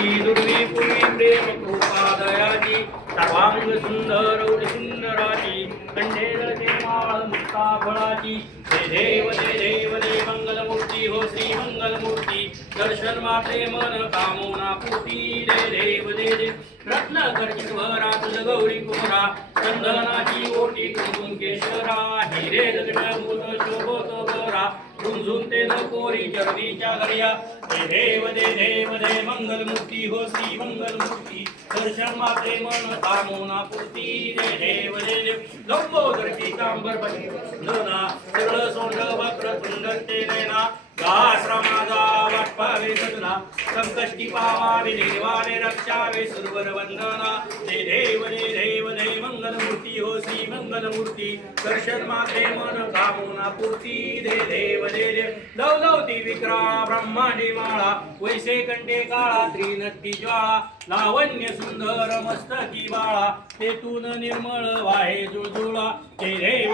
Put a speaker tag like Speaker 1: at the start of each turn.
Speaker 1: दुर्वी पूर्वी प्रेम कृपा दयाची सर्वांग सुंदर सुंदराची कंठेर माळ मुक्ता फळाची देव दे देव दे मंगलमूर्ती हो श्री मंगलमूर्ती दर्शन मात्रे मन कामोना पूर्ती देव दे दे रत्न कर्जित भरा तुझ गौरी कुमरा चंदनाची ओटी कुंकुम केशरा हिरे लग्न मुद शोभत गोरा ते न कोरी चरणीच्या घरिया. जय देव दे देव जय मंगलमूर्ती हो श्री मंगलमूर्ती. दर्शन मात्रे मन कामोना पूर्ती. दे देव दे देव. लंबोदर बनी. बंधना सरळ सोंड वक्र सुंदर ते नैना. गाश्रा वाटपावे सदना. संकष्टी पावावे देवावे रक्षावे सुरवर वंदना. जय देव दे देव. मंगलमूर्ती दर्शन माते मन कामोना पूर्ती दे देव दे लवलवती विक्रा ब्रह्मांडी माळा वैसे कंठे काळा त्रिनक्की ज्वाळा लावण्य सुंदर मस्तकी बाळा तेथून निर्मळ वाहे जुळजुळा ते देव